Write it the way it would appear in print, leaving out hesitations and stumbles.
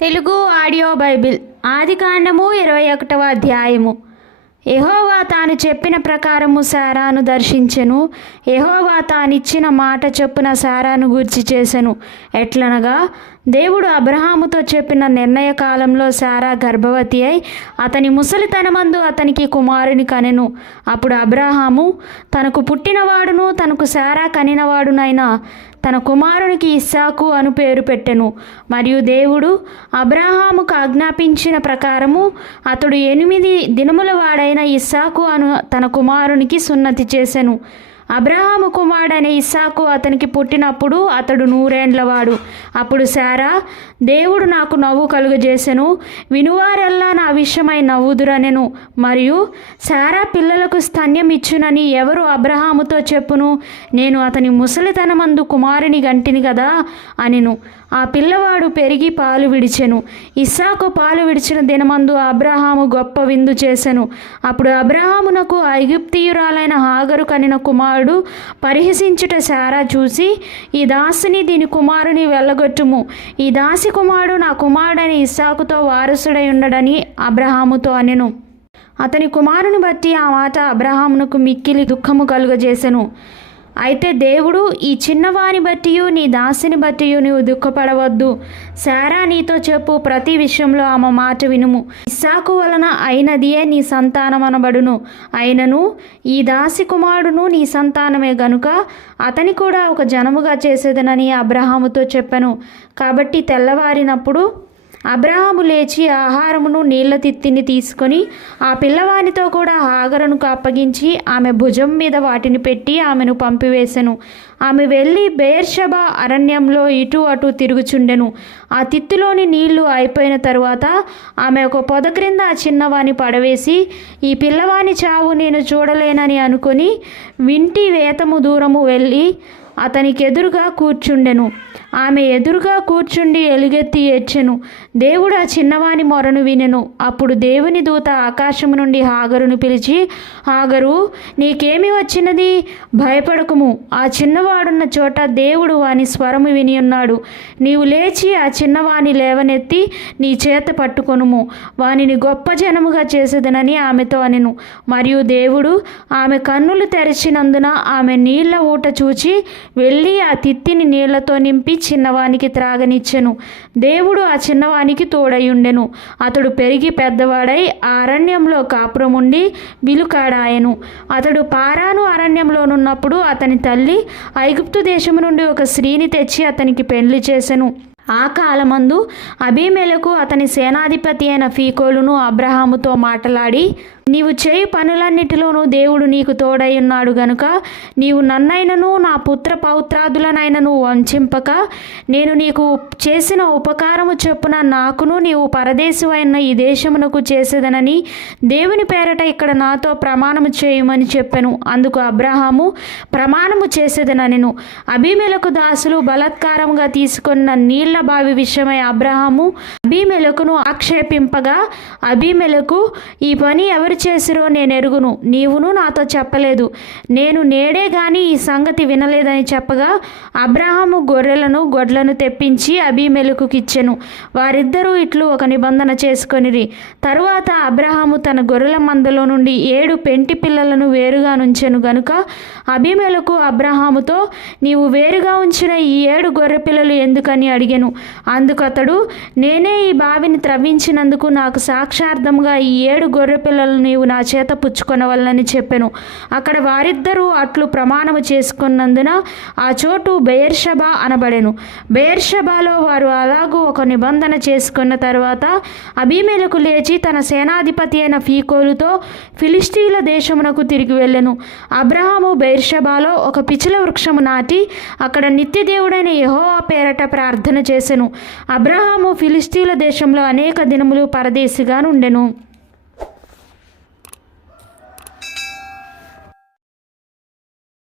Telugu audio Bible ఆదికాండము 21వ అధ్యాయము. యెహోవా తాను చెప్పిన ప్రకారము శారాను దర్శించెను. యెహోవా తానిచ్చిన మాట చొప్పున శారాను గూర్చి చేసెను. ఎట్లనగా దేవుడు అబ్రహాముతో చెప్పిన నిర్ణయ కాలంలో శారా గర్భవతి అయి అతని ముసలితనమందు అతనికి కుమారుని కనెను. అప్పుడు అబ్రహాము తనకు పుట్టినవాడును తనకు శారా కనినవాడునైన తన కుమారునికి ఇస్సాకు అను పేరు పెట్టెను. మరియు దేవుడు అబ్రహాముకు ఆజ్ఞాపించిన ప్రకారము అతడు 8 దినముల వాడైన ఇస్సాకు అను తన కుమారునికి సున్నతి చేసెను. అబ్రహాము కుమారుడైన ఇస్సాకు అతనికి పుట్టినప్పుడు అతడు 100 ఏండ్లవాడు. అప్పుడు శారా, దేవుడు నాకు నవ్వు కలుగజేసెను, వినువారెల్లా నా విషయమై నవ్వుదురనెను. మరియు శారా పిల్లలకు స్తన్యం ఇచ్చునని ఎవరు అబ్రహాముతో చెప్పును? నేను అతని ముసలితనమందు కుమారుని గంటిని కదా అనెను. ఆ పిల్లవాడు పెరిగి పాలు విడిచెను. ఇస్సాకు పాలు విడిచిన దినమందు అబ్రహాము గొప్ప విందు చేసెను. అప్పుడు అబ్రహామునకు ఐగుప్తీయురాలైన హాగరు కనిన కుమారుడు పరిహసించుట శారా చూసి, ఈ దాసిని దీని కుమారుని వెళ్ళగొట్టుము, ఈ దాసి కుమారుడు నా కుమారుడైన ఇస్సాకుతో వారసుడై ఉండడని అబ్రహాముతో అనెను. అతని కుమారుని బట్టి ఆ మాట అబ్రహామునకు మిక్కిలి దుఃఖము కలుగజేసెను. అయితే దేవుడు, ఈ చిన్నవాని బట్టియు నీ దాసిని బట్టియు నీవు దుఃఖపడవద్దు. శారా నీతో చెప్పు ప్రతి విషయంలో ఆమె మాట వినుము. ఇస్సాకు వలన అయినదియే నీ సంతానమనబడును. అయినను ఈ దాసి కుమారుడును నీ సంతానమే గనుక అతని కూడా ఒక జనముగా చేసేదనని అబ్రహాముతో చెప్పెను. కాబట్టి తెల్లవారినప్పుడు అబ్రహాము లేచి ఆహారమును నీళ్ల తిత్తిని తీసుకొని ఆ పిల్లవానితో కూడా హాగరును అప్పగించి ఆమె భుజం మీద వాటిని పెట్టి ఆమెను పంపివేశెను. ఆమె వెళ్ళి బెయేర్షెబా అరణ్యంలో ఇటు అటు తిరుగుచుండెను. ఆ తిత్తులోని నీళ్లు అయిపోయిన తరువాత ఆమె ఒక పొద క్రింద ఆ చిన్నవాని పడవేసి, ఈ పిల్లవాని చావు నేను చూడలేనని అనుకొని వింటి వేతము దూరము వెళ్ళి అతనికి ఎదురుగా కూర్చుండెను. ఆమె ఎదురుగా కూర్చుండి ఎలుగెత్తి ఏడ్చెను. దేవుడు ఆ చిన్నవాని మొరను వినెను. అప్పుడు దేవుని దూత ఆకాశము నుండి హాగరును పిలిచి, హాగరు, నీకేమి వచ్చినది? భయపడకుము. ఆ చిన్నవాడున్న చోట దేవుడు వాని స్వరము విని ఉన్నాడు. నీవు లేచి ఆ చిన్నవాని లేవనెత్తి నీ చేత పట్టుకొనుము, వానిని గొప్ప జనముగా చేసేదనని ఆమెతో అనెను. మరియు దేవుడు ఆమె కన్నులు తెరిచినందున ఆమె నీళ్ల ఊట చూచి వెళ్ళి ఆ తిత్తిని నీళ్లతో నింపి చిన్నవానికి త్రాగనిచ్చెను. దేవుడు ఆ చిన్నవానికి తోడయుండెను. అతడు పెరిగి పెద్దవాడై ఆ అరణ్యంలో కాపురముండి విలుకాడాయెను. అతడు పారాను అరణ్యంలోనున్నప్పుడు అతని తల్లి ఐగుప్తు దేశము నుండి ఒక స్త్రీని తెచ్చి అతనికి పెళ్లి చేసెను. ఆ కాలమందు అబీమెలెకు అతని సేనాధిపతి అయిన ఫీకోలును అబ్రహాముతో మాటలాడి, నీవు చేయు పనులన్నిటిలోనూ దేవుడు నీకు తోడై ఉన్నాడు గనుక నీవు నన్నైనను నా పుత్ర పౌత్రాదులనైనను వంచింపక నేను నీకు చేసిన ఉపకారము చొప్పున నాకును నీవు పరదేశమైన ఈ దేశమునకు చేసేదనని దేవుని పేరట ఇక్కడ నాతో ప్రమాణము చేయమని చెప్పెను. అందుకు అబ్రహాము ప్రమాణము చేసేదనెను. అబీమెలెకు దాసులు బలాత్కారముగా తీసుకున్న నీళ్ల బావి విషయమై అబ్రహాము అబీమెలెకును ఆక్షేపింపగా, అబీమెలెకు, ఈ పని ఎవరు చేసిరో నేను ఎరుగును, నీవును నాతో చెప్పలేదు, నేను నేడే గాని ఈ సంగతి వినలేదని చెప్పగా అబ్రహాము గొర్రెలను గొడ్లను తెప్పించి అబీమెలెకుకిచ్చెను. వారిద్దరూ ఇట్లు ఒక నిబంధన చేసుకొనిరి. తరువాత అబ్రహాము తన గొర్రెల మందలో నుండి 7 పెంటి పిల్లలను వేరుగా నుంచెను గనుక అబీమెలెకు అబ్రహాముతో, నీవు వేరుగా ఉంచిన ఈ 7 గొర్రె పిల్లలు ఎందుకని అడిగెను. అందుకు అతడు, నేనే ఈ బావిని త్రవ్వించినందుకు నాకు సాక్షార్థంగా ఈ 7 గొర్రె పిల్లలు నీవు నా చేత పుచ్చుకొనవలనని చెప్పెను. అక్కడ వారిద్దరూ అట్లు ప్రమాణము చేసుకున్నందున ఆ చోటు బెయేర్షెబా అనబడెను. బెయేర్షెబాలో వారు అలాగూ ఒక నిబంధన చేసుకున్న తరువాత అబీమెలెకు లేచి తన సేనాధిపతి అయిన ఫీకోలుతో ఫిలిష్తీయుల దేశమునకు తిరిగి వెళ్ళెను. అబ్రహాము బెయేర్షెబాలో ఒక పిచిల వృక్షము నాటి అక్కడ నిత్యదేవుడైన యెహోవా పేరట ప్రార్థన చేసెను. అబ్రహాము ఫిలిష్తీయుల దేశంలో అనేక దినములు పరదేశిగా నుండెను.